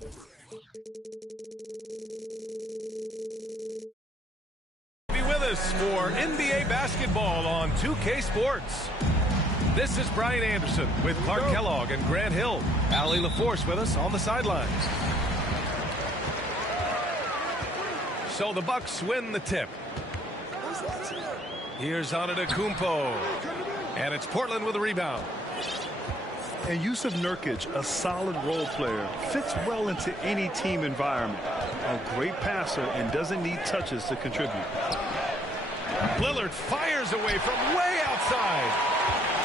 Be with us for NBA basketball on 2K Sports. This is Brian Anderson with Clark Kellogg and Grant Hill. Allie LaForce with us on the sidelines. So the Bucks win the tip. Here's Antetokounmpo. And it's Portland with a rebound. And Jusuf Nurkic, a solid role player, fits well into any team environment. A great passer and doesn't need touches to contribute. Lillard fires away from way outside.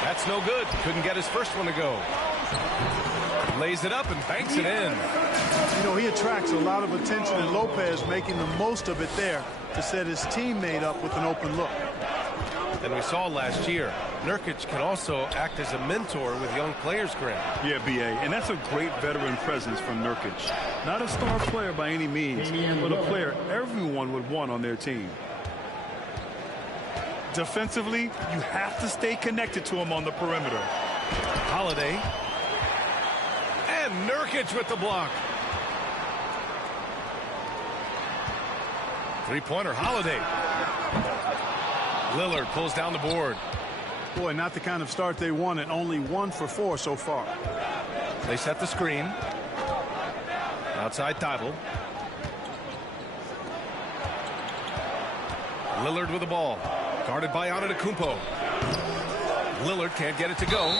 That's no good. Couldn't get his first one to go. Lays it up and banks it in. You know, he attracts a lot of attention, and Lopez making the most of it there to set his teammate up with an open look. And we saw last year, Nurkic can also act as a mentor with young players, Grant. Yeah, B.A., and that's a great veteran presence from Nurkic. Not a star player by any means, but a player everyone would want on their team. Defensively, you have to stay connected to him on the perimeter. Holiday. And Nurkic with the block. Three-pointer, Holiday. Lillard pulls down the board. Boy, not the kind of start they wanted. Only 1 for 4 so far. They set the screen. Outside Thibault. Lillard with the ball. Guarded by Antetokounmpo. Lillard can't get it to go.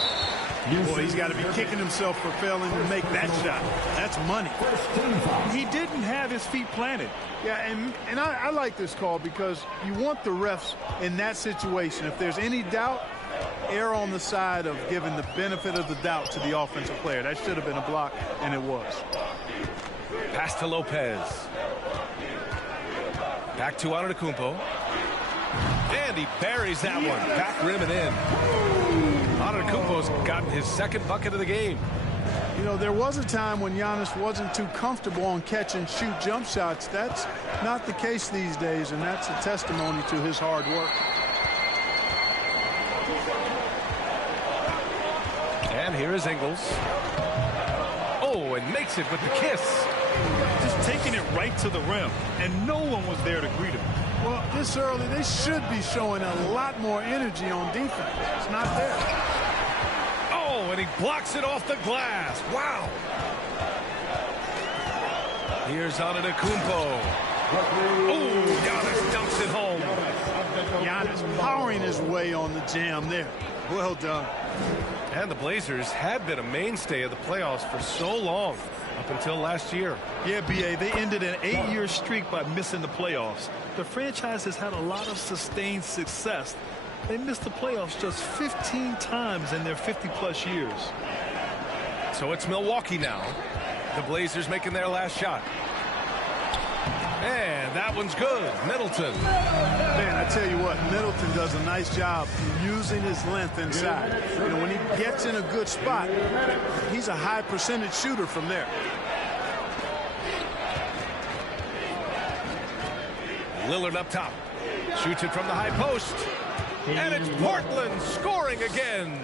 Boy, he's got to be kicking himself for failing to make that shot. That's money. He didn't have his feet planted. Yeah, and I like this call because you want the refs in that situation. If there's any doubt, err on the side of giving the benefit of the doubt to the offensive player. That should have been a block, and it was. Pass to Lopez. Back to Antetokounmpo. And he buries that one. Back rim and in. Antetokounmpo's gotten his second bucket of the game. You know, there was a time when Giannis wasn't too comfortable on catch and shoot jump shots. That's not the case these days, and that's a testimony to his hard work. And here is Ingles. Oh, and makes it with the kiss. Just taking it right to the rim, and no one was there to greet him. Well, this early, they should be showing a lot more energy on defense. It's not there. Oh, and he blocks it off the glass. Wow. Here's Antetokounmpo. Oh, Giannis dumps it home. Giannis powering his way on the jam there. Well done. And the Blazers have been a mainstay of the playoffs for so long, up until last year. Yeah, B.A., they ended an 8-year streak by missing the playoffs. The franchise has had a lot of sustained success. They missed the playoffs just 15 times in their 50-plus years. So it's Milwaukee now. The Blazers making their last shot. And that one's good. Middleton. Man, I tell you what, Middleton does a nice job using his length inside. You know, when he gets in a good spot, he's a high percentage shooter from there. Lillard up top. Shoots it from the high post. And it's Portland scoring again.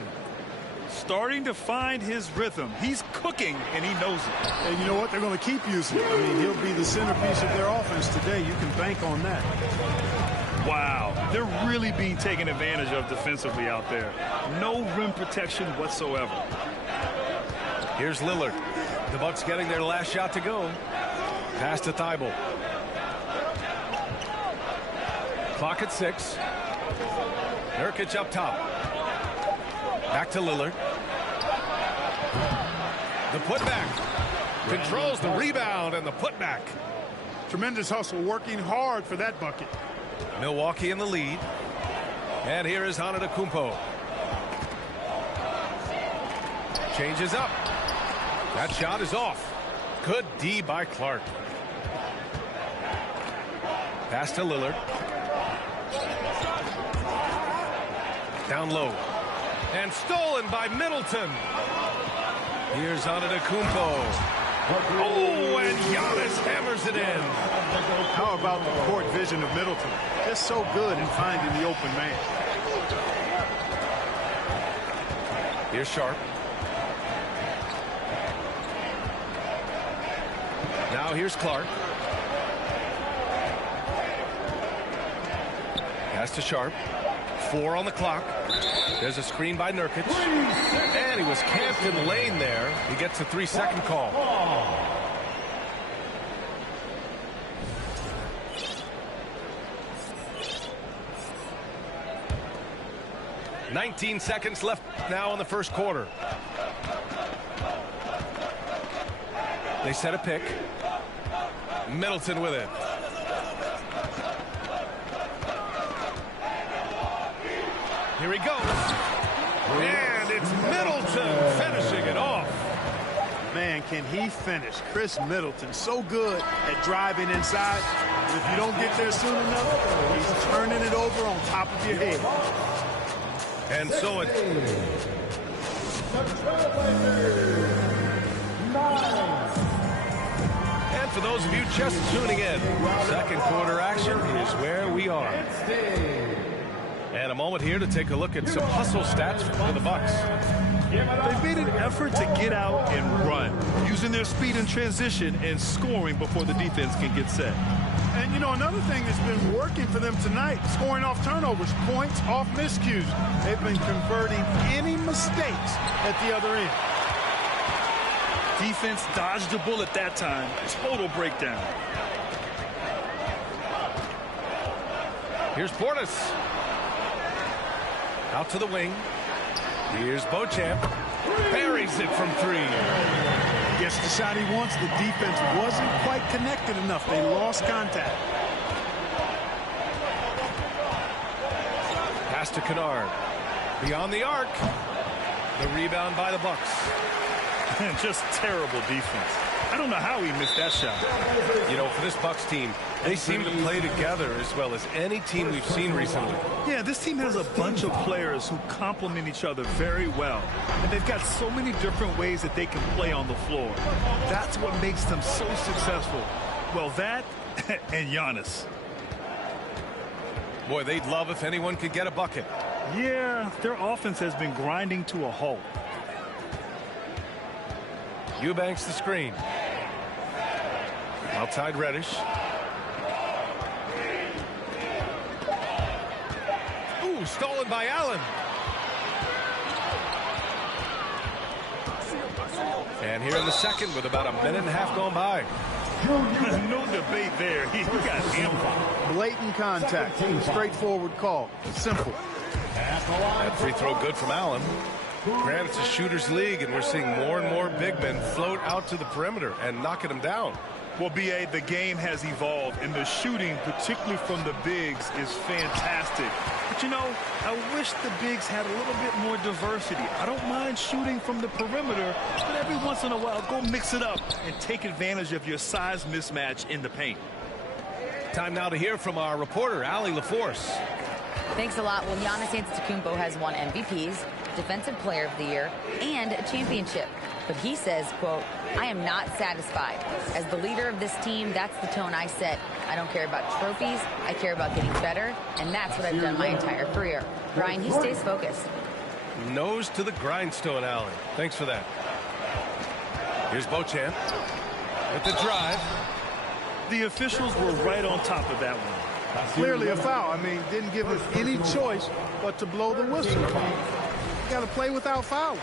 Starting to find his rhythm. He's cooking, and he knows it. And you know what? They're going to keep using it. I mean, he'll be the centerpiece of their offense today. You can bank on that. Wow. They're really being taken advantage of defensively out there. No rim protection whatsoever. Here's Lillard. The Bucks getting their last shot to go. Pass to Thibault. Clock at 6. Nurkic up top. Back to Lillard. The putback. Controls the rebound and the putback. Tremendous hustle, working hard for that bucket. Milwaukee in the lead. And here is Antetokounmpo. Changes up. That shot is off. Good D by Clark. Pass to Lillard. Down low. And stolen by Middleton. Here's Antetokounmpo. Oh, and Giannis hammers it in. How about the court vision of Middleton? Just so good in finding the open man. Here's Sharp. Now here's Clark. Pass to Sharp. 4 on the clock. There's a screen by Nurkic. And he was camped in the lane there. He gets a 3-second call. 19 seconds left now in the first quarter. They set a pick. Middleton with it. Here he goes. And it's Middleton finishing it off. Man, can he finish. Chris Middleton, so good at driving inside. But if you don't get there soon enough, he's turning it over on top of your head. And so it... And for those of you just tuning in, second quarter action is where we are. And a moment here to take a look at some hustle stats for the Bucks. They've made an effort to get out and run, using their speed in transition and scoring before the defense can get set. And, you know, another thing that's been working for them tonight, scoring off turnovers, points off miscues. They've been converting any mistakes at the other end. Defense dodged a bullet that time. Total breakdown. Here's Portis. Out to the wing. Here's Beauchamp. Buries it from 3. Gets the shot he wants. The defense wasn't quite connected enough. They lost contact. Pass to Kennard. Beyond the arc. The rebound by the Bucks. Just terrible defense. I don't know how he missed that shot. You know, for this Bucks team, they seem to play together as well as any team we've seen recently. Yeah, this team has a bunch of players who complement each other very well. And they've got so many different ways that they can play on the floor. That's what makes them so successful. Well, that and Giannis. Boy, they'd love if anyone could get a bucket. Yeah, their offense has been grinding to a halt. Eubanks the screen. Outside Reddish. Ooh, stolen by Allen. And here in the second with about a minute and a half gone by. No debate there. He got him. Blatant contact. Straightforward call. Simple. That free throw good from Allen. Grant, it's a shooter's league, and we're seeing more and more big men float out to the perimeter and knocking them down. Well, B.A., the game has evolved, and the shooting, particularly from the bigs, is fantastic. But, you know, I wish the bigs had a little bit more diversity. I don't mind shooting from the perimeter, but every once in a while, go mix it up and take advantage of your size mismatch in the paint. Time now to hear from our reporter, Allie LaForce. Thanks a lot. Well, Giannis Antetokounmpo has won MVPs, Defensive Player of the Year, and a championship. But he says, quote, I am not satisfied. As the leader of this team, that's the tone I set. I don't care about trophies. I care about getting better, and that's what I've done my entire career. Brian, he stays focused. Nose to the grindstone, Allie. Thanks for that. Here's Beauchamp with the drive. The officials were right on top of that one. Clearly a foul. I mean, didn't give us any choice but to blow the whistle. You got to play without fouling.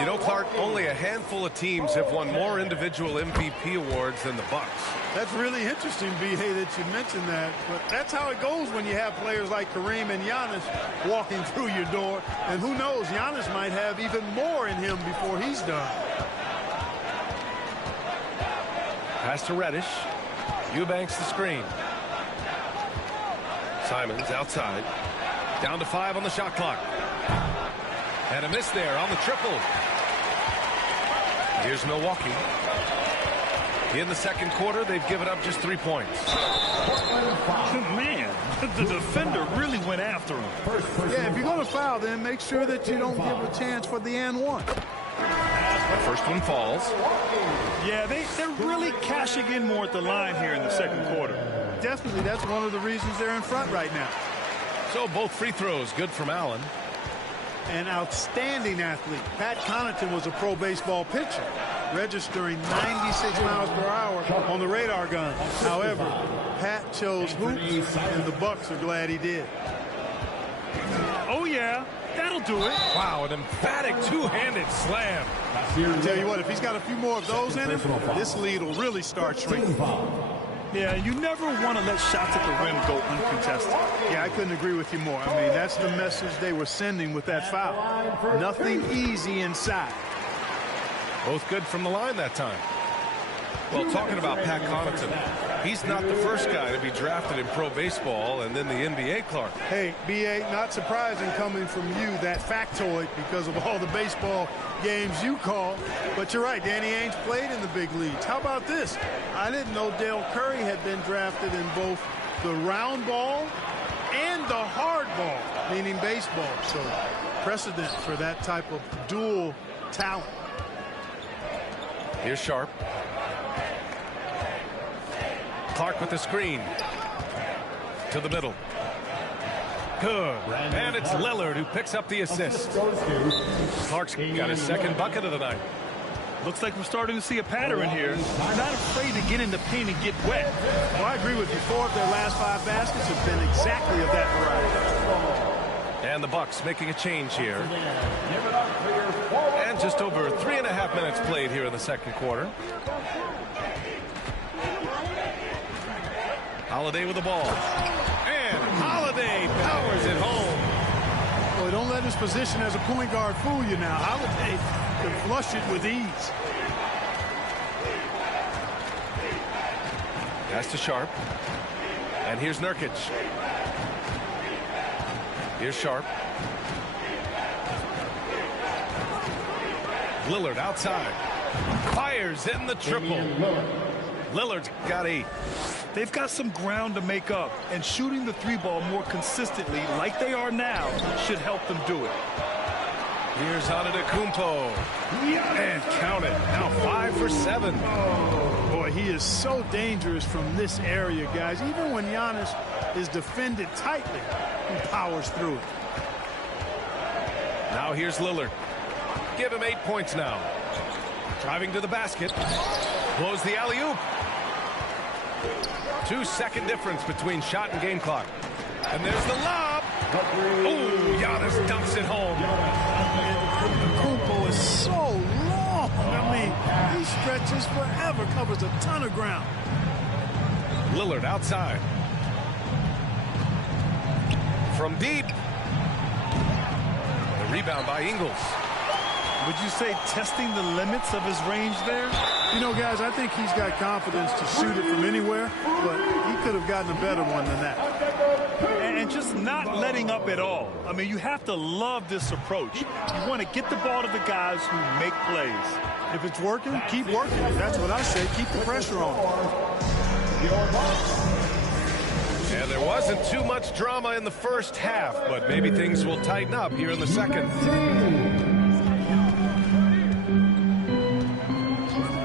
You know, Clark, only a handful of teams have won more individual MVP awards than the Bucks. That's really interesting, B.A., that you mentioned that. But that's how it goes when you have players like Kareem and Giannis walking through your door. And who knows, Giannis might have even more in him before he's done. Pass to Reddish. Eubanks the screen. Simons outside. Down to 5 on the shot clock. And a miss there on the triple. Here's Milwaukee. In the second quarter, they've given up just 3 points. Man, the defender really went after him. Yeah, if you're going to foul, then make sure that you don't give a chance for the and one. First one falls. Yeah, they're really cashing in more at the line here in the second quarter. Definitely, that's one of the reasons they're in front right now. So both free throws good from Allen. an outstanding athlete. Pat Connaughton was a pro baseball pitcher, registering 96 miles per hour on the radar gun. However, Pat chose hoops, and the Bucks are glad he did. Oh, yeah. That'll do it. Wow, an emphatic two-handed slam. I tell you what, if he's got a few more of those in him, this lead will really start shrinking. Yeah, you never want to let shots at the rim go uncontested. Yeah, I couldn't agree with you more. I mean, that's the message they were sending with that foul. Nothing easy inside. Both good from the line that time. Well, talking about Pat Connaughton, he's not the first guy to be drafted in pro baseball and then the NBA, Clark. Hey, B.A., not surprising coming from you, that factoid, because of all the baseball games you call. But you're right, Danny Ainge played in the big leagues. How about this? I didn't know Dale Curry had been drafted in both the round ball and the hard ball, meaning baseball. So precedent for that type of dual talent. Here's Sharp. Clark with the screen. To the middle. Good. And it's Lillard who picks up the assist. Clark's got his second bucket of the night. Looks like we're starting to see a pattern here. They're not afraid to get in the paint and get wet. Well, I agree with you. 4 of their last 5 baskets have been exactly of that variety. And the Bucks making a change here. And just over 3.5 minutes played here in the second quarter. Holiday with the ball. And Holiday powers it home. Boy, don't let his position as a point guard fool you now. Holiday can flush it with ease. That's to Sharp. And here's Nurkic. Here's Sharp. Lillard outside. Fires in the triple. Lillard's got 8. They've got some ground to make up, and shooting the 3-ball more consistently like they are now should help them do it. Here's Antetokounmpo. And count it. Now 5 for 7. Oh, boy, he is so dangerous from this area, guys. Even when Giannis is defended tightly, he powers through it. Now here's Lillard. Give him 8 points now. Driving to the basket. Blows the alley-oop. 2-second difference between shot and game clock. And there's the lob. Oh, Giannis dumps it home. Antetokounmpo is so long. I mean, he stretches forever, covers a ton of ground. Lillard outside. From deep. The rebound by Ingles. Would you say testing the limits of his range there? You know, guys, I think he's got confidence to shoot it from anywhere, but he could have gotten a better one than that. And just not letting up at all. I mean, you have to love this approach. You want to get the ball to the guys who make plays. If it's working, keep working. That's what I say. Keep the pressure on. And there wasn't too much drama in the first half, but maybe things will tighten up here in the second.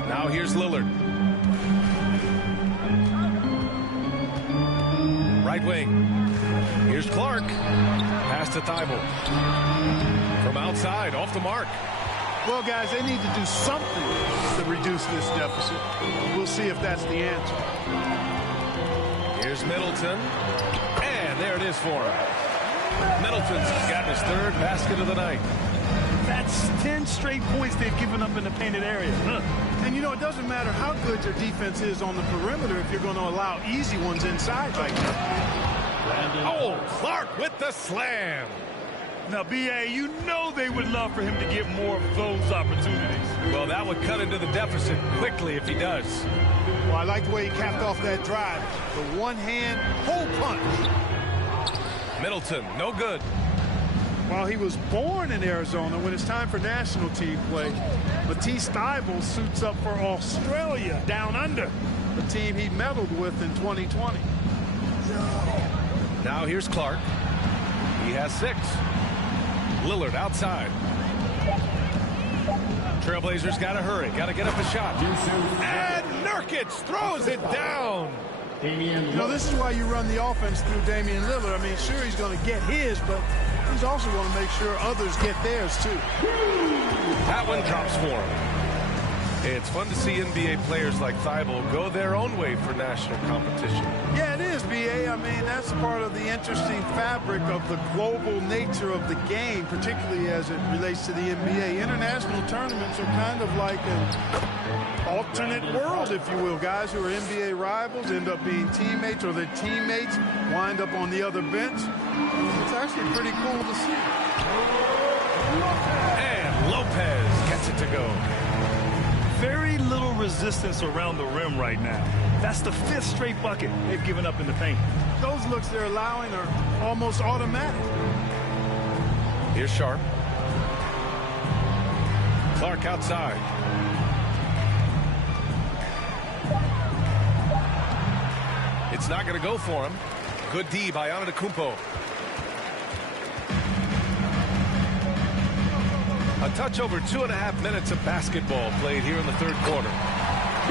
Now here's Lillard. Right wing. Here's Clark. Pass to Thibault. From outside, off the mark. Well, guys, they need to do something to reduce this deficit. We'll see if that's the answer. Here's Middleton. And there it is for him. Middleton's got his 3rd basket of the night. That's 10 straight points they've given up in the painted area. And, you know, it doesn't matter how good your defense is on the perimeter if you're going to allow easy ones inside like that. Oh, Clark with the slam. Now, B.A., you know they would love for him to get more of those opportunities. Well, that would cut into the deficit quickly if he does. Well, I like the way he capped off that drive. The one-hand hole punch. Middleton, no good. While he was born in Arizona, when it's time for national team play, Matisse Thybulle suits up for Australia down under, the team he medaled with in 2020. Now here's Clark. He has 6. Lillard outside. Trailblazers got to hurry. Got to get up a shot. And Nurkic throws it down. You know, this is why you run the offense through Damian Lillard. I mean, sure, he's going to get his, but he's also going to make sure others get theirs, too. That one drops for him. It's fun to see NBA players like Thibault go their own way for national competition. Yeah, it is, B.A. I mean, that's part of the interesting fabric of the global nature of the game, particularly as it relates to the NBA. International tournaments are kind of like an alternate world, if you will. Guys who are NBA rivals end up being teammates, or their teammates wind up on the other bench. It's actually pretty cool to see. And Lopez gets it to go. Very little resistance around the rim right now. That's the 5th straight bucket they've given up in the paint. Those looks they're allowing are almost automatic. Here's Sharp. Clark outside. It's not going to go for him. Good D by Antetokounmpo. A touch over 2.5 minutes of basketball played here in the third quarter.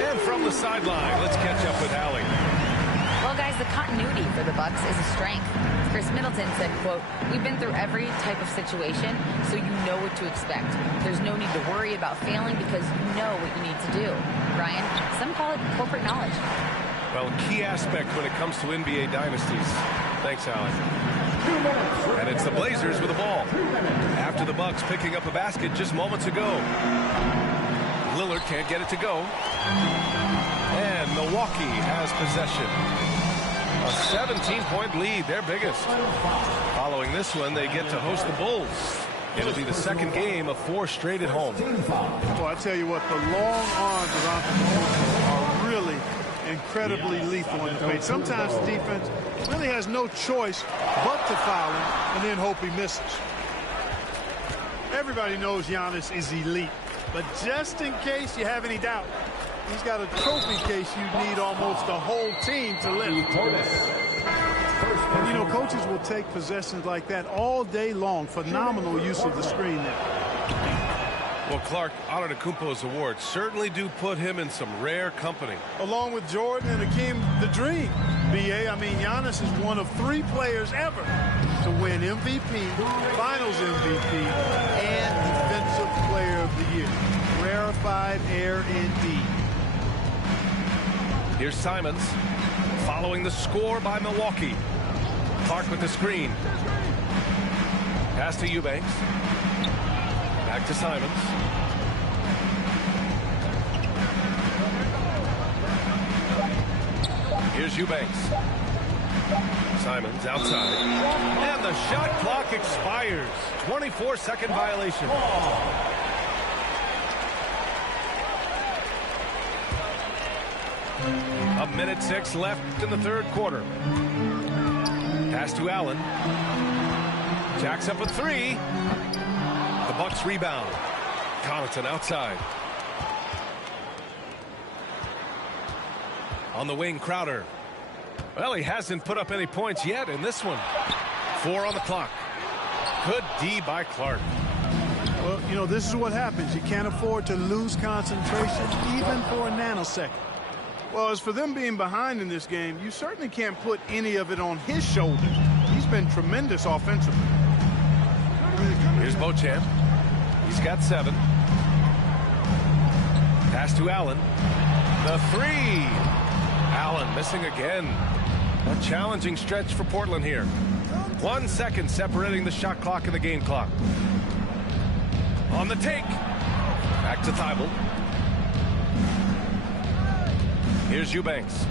And from the sideline, let's catch up with Allie. Well, guys, the continuity for the Bucks is a strength. Chris Middleton said, quote, "We've been through every type of situation, so you know what to expect. There's no need to worry about failing because you know what you need to do." Brian, some call it corporate knowledge. Well, a key aspect when it comes to NBA dynasties. Thanks, Allie. And it's the Blazers with the ball. After the Bucks picking up a basket just moments ago. Lillard can't get it to go. And Milwaukee has possession. A 17-point lead, their biggest. Following this one, they get to host the Bulls. It'll be the second game of 4 straight at home. Well, I tell you what, the long arms of Antetokounmpo are really incredibly lethal in the paint. Sometimes the defense really has no choice but to foul him and then hope he misses. Everybody knows Giannis is elite, but just in case you have any doubt, he's got a trophy case you need almost the whole team to lift. And, you know, coaches will take possessions like that all day long. Phenomenal use of the screen there. Well, Clark, Antetokounmpo's awards certainly do put him in some rare company. Along with Jordan and Hakeem the Dream, B.A. I mean, Giannis is one of 3 players ever to win MVP, Finals MVP, and Defensive Player of the Year. Rarefied air indeed. Here's Simons following the score by Milwaukee. Clark with the screen. Pass to Eubanks. Back to Simons. Here's Eubanks. Simons outside. And the shot clock expires. 24-second violation. A minute 6 left in the third quarter. Pass to Allen. Jacks up a 3. The Bucks rebound. Connaughton outside. On the wing, Crowder. Well, he hasn't put up any points yet in this one. 4 on the clock. Good D by Clark. Well, you know, this is what happens. You can't afford to lose concentration even for a nanosecond. Well, as for them being behind in this game, you certainly can't put any of it on his shoulders. He's been tremendous offensively. Here's Beauchamp. He's got 7. Pass to Allen. The 3. Allen missing again. A challenging stretch for Portland here. 1 second separating the shot clock and the game clock. On the take. Back to Thibault. Here's Eubanks.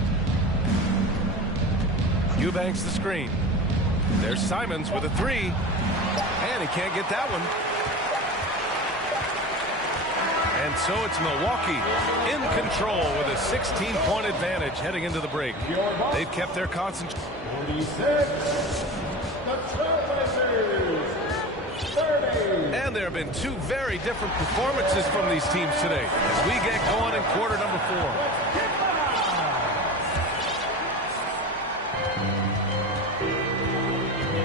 Eubanks the screen. There's Simons with a 3. And he can't get that one. And so it's Milwaukee in control with a 16-point advantage heading into the break. They've kept their concentration. And there have been 2 very different performances from these teams today as we get going in quarter number 4.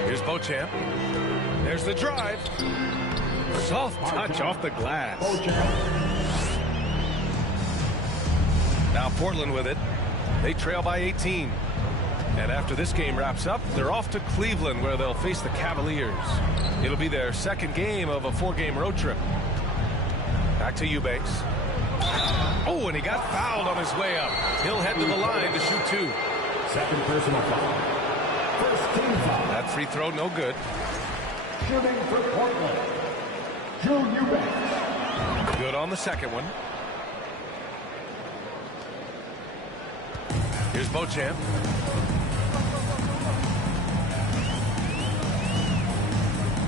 Here's Beauchamp. There's the drive. Soft touch off the glass. Now Portland with it. They trail by 18. And after this game wraps up, they're off to Cleveland, where they'll face the Cavaliers. It'll be their second game of a 4-game road trip. Back to Eubanks. Oh, and he got fouled on his way up. He'll head to the line to shoot 2. Second personal foul. First team foul. That free throw, no good. Shooting for Portland, Drew Eubanks. Good on the second one. Here's Beauchamp.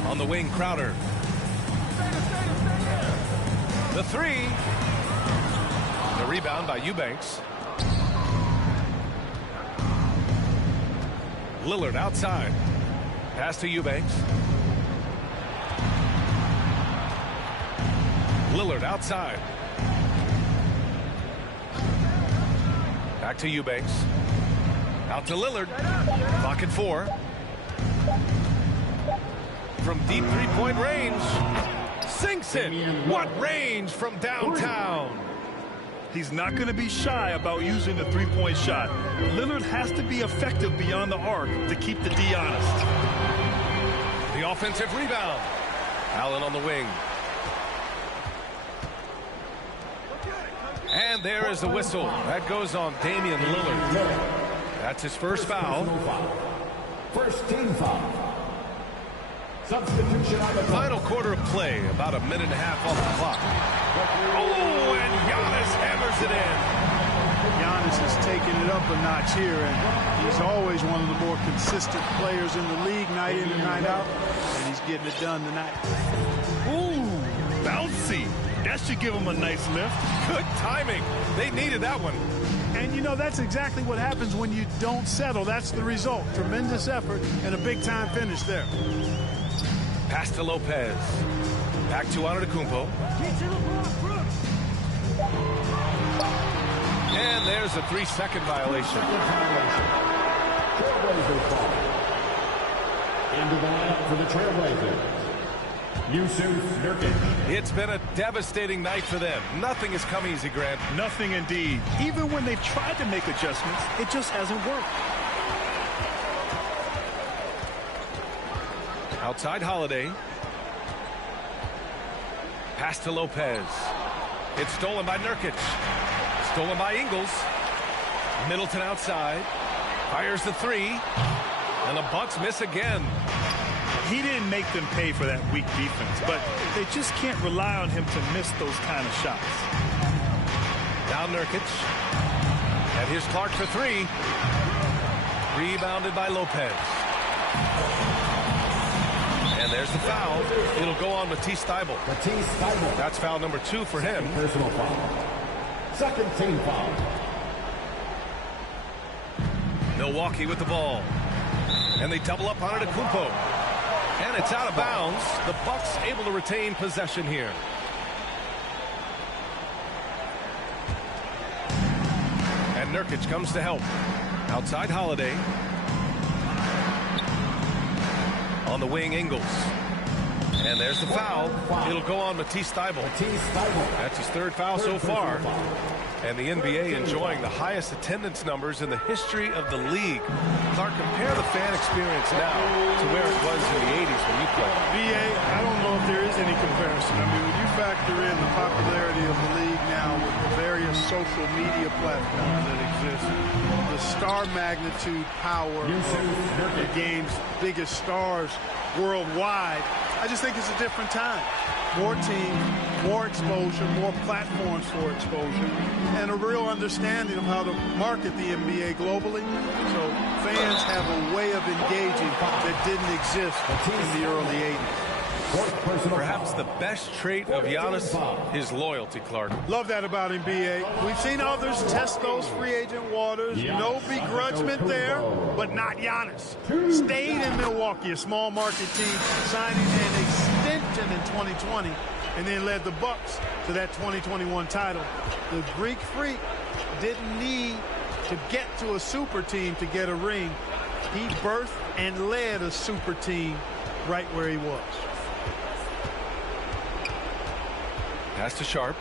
On the wing, Crowder. The 3. The rebound by Eubanks. Lillard outside. Pass to Eubanks. Lillard outside. Back to Eubanks. Out to Lillard. Clock at 4. From deep three-point range. Sinks it. What range from downtown. He's not going to be shy about using the three-point shot. Lillard has to be effective beyond the arc to keep the D honest. The offensive rebound. Allen on the wing. And there is the whistle. That goes on Damian Lillard. That's his first foul. First team foul. Substitution on the Final quarter of play, about a minute and a half off the clock. Oh, and Giannis hammers it in. Giannis has taken it up a notch here, and he's always one of the more consistent players in the league, night in and night out, and he's getting it done tonight. Ooh, bouncy. That should give him a nice lift. Good timing. They needed that one. And, you know, that's exactly what happens when you don't settle. That's the result. Tremendous effort and a big-time finish there. Pass to Lopez. Back to Antetokounmpo. And there's a 3-second violation. Trailblazers ball. Into the lineup for the Trailblazers, Jusuf Nurkic. It's been a devastating night for them. Nothing has come easy, Grant. Nothing indeed. Even when they've tried to make adjustments, it just hasn't worked. Outside Holiday. Pass to Lopez. It's stolen by Nurkic. Stolen by Ingles. Middleton outside. Fires the 3. And the Bucks miss again. He didn't make them pay for that weak defense, but they just can't rely on him to miss those kind of shots. Now Nurkic. And here's Clark for 3. Rebounded by Lopez. And there's the foul. It'll go on Matisse Thybulle. Matisse Thybulle. That's foul number 2 for him. Personal foul. Second team foul. Milwaukee with the ball. And they double up on Antetokounmpo. And it's out of bounds. The Bucks able to retain possession here. And Nurkic comes to help. Outside Holiday. On the wing, Ingles. And there's the foul. It'll go on Matisse Thybulle. Matisse Thybulle. That's his 3rd foul so far. And the NBA enjoying the highest attendance numbers in the history of the league. Clark, compare the fan experience now to where it was in the 80s when you played. VA, I don't know if there is any comparison. I mean, when you factor in the popularity of the league now with the various social media platforms that exist, the star magnitude power of the game's biggest stars worldwide, I just think it's a different time. More teams, more exposure, more platforms for exposure, and a real understanding of how to market the NBA globally. So fans have a way of engaging that didn't exist in the early 80s. Perhaps the best trait of Giannis, his loyalty, Clark. Love that about him, B.A. We've seen others test those free agent waters. No begrudgment there, but not Giannis. Stayed in Milwaukee, a small market team, signing an extension in 2020, and then led the Bucks to that 2021 title. The Greek Freak didn't need to get to a super team to get a ring. He birthed and led a super team right where he was. Pass to Sharp.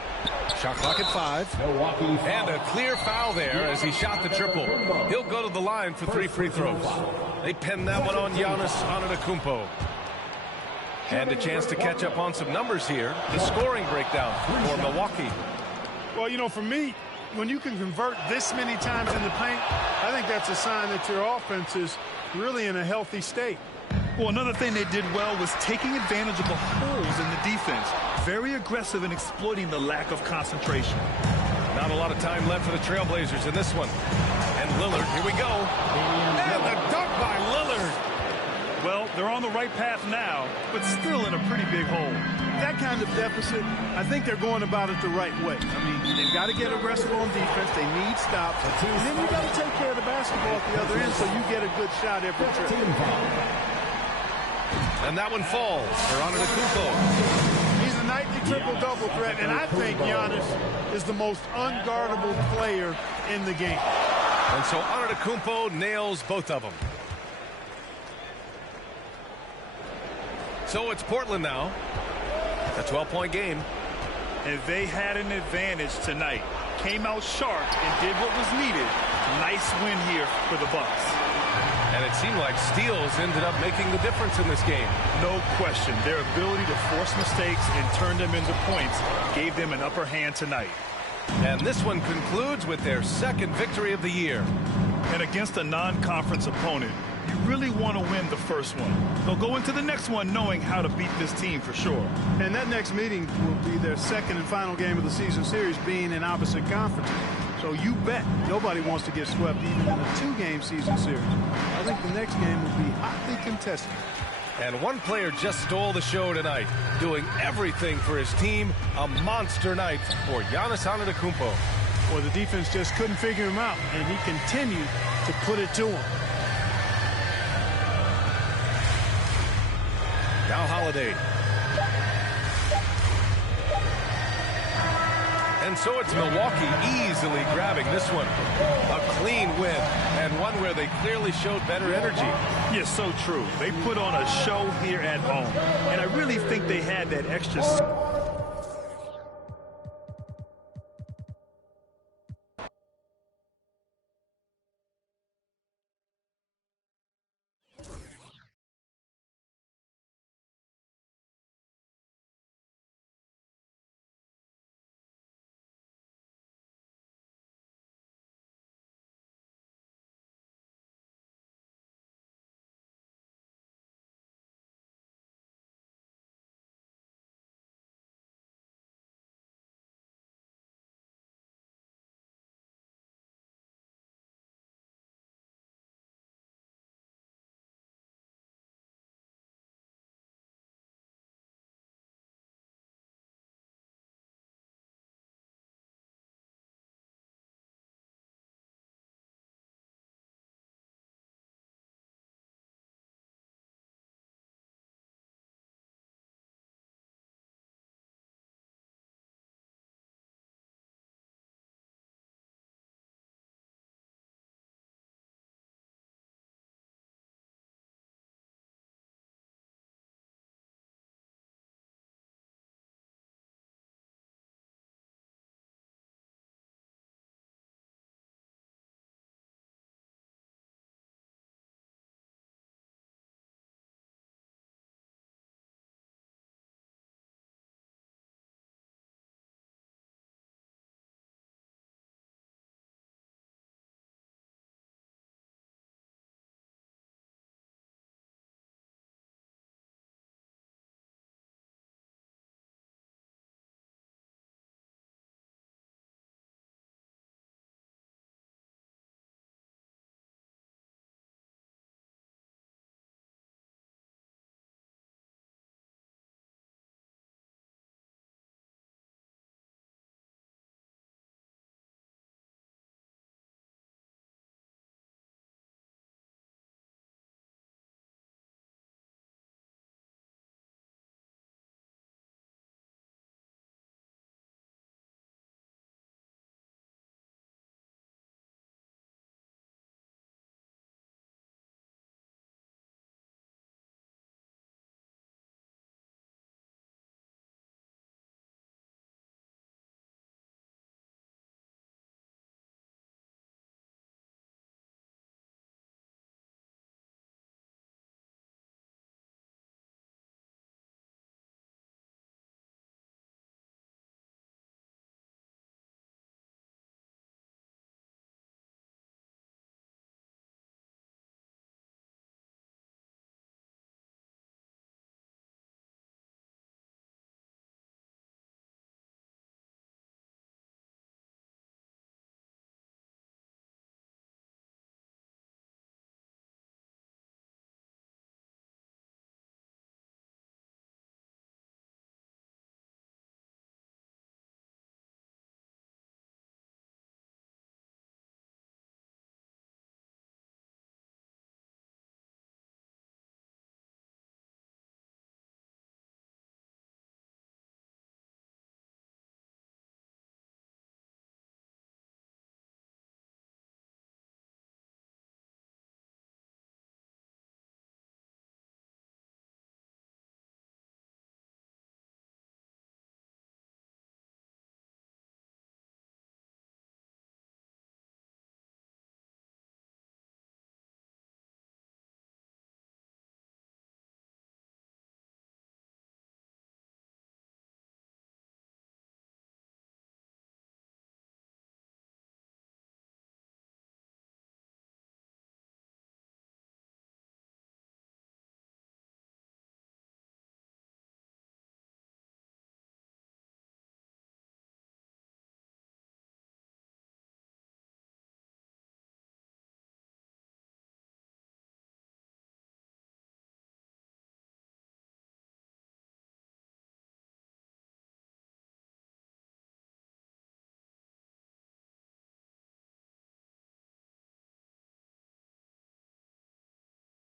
Shot clock at 5. Milwaukee And a clear foul there as he shot the triple. He'll go to the line for 3 free throws. They pin that one on Giannis Antetokounmpo. And a chance to catch up on some numbers here. The scoring breakdown for Milwaukee. Well, you know, for me, when you can convert this many times in the paint, I think that's a sign that your offense is really in a healthy state. Well, another thing they did well was taking advantage of the holes in the defense. Very aggressive in exploiting the lack of concentration. Not a lot of time left for the Trailblazers in this one. And Lillard, here we go. And the dunk by Lillard. Well, they're on the right path now, but still in a pretty big hole. That kind of deficit, I think they're going about it the right way. I mean, they've got to get aggressive on defense. They need stops. And then you got to take care of the basketball at the other end so you get a good shot every trip. And that one falls for Antetokounmpo. He's a nightly triple-double threat, and I think Giannis is the most unguardable player in the game. And so Antetokounmpo nails both of them. So it's Portland now. A 12-point game. And they had an advantage tonight. Came out sharp and did what was needed. Nice win here for the Bucks. And it seemed like steals ended up making the difference in this game. No question. Their ability to force mistakes and turn them into points gave them an upper hand tonight. And this one concludes with their second victory of the year. And against a non-conference opponent, you really want to win the first one. They'll go into the next one knowing how to beat this team for sure. And that next meeting will be their second and final game of the season series, being in opposite conferences. So you bet nobody wants to get swept even in a 2-game season series. I think the next game will be hotly contested. And one player just stole the show tonight, doing everything for his team. A monster night for Giannis Antetokounmpo. Well, the defense just couldn't figure him out, and he continued to put it to him. Now Holiday. And so it's Milwaukee easily grabbing this one. A clean win, and one where they clearly showed better energy. Yes, so true. They put on a show here at home, and I really think they had that extra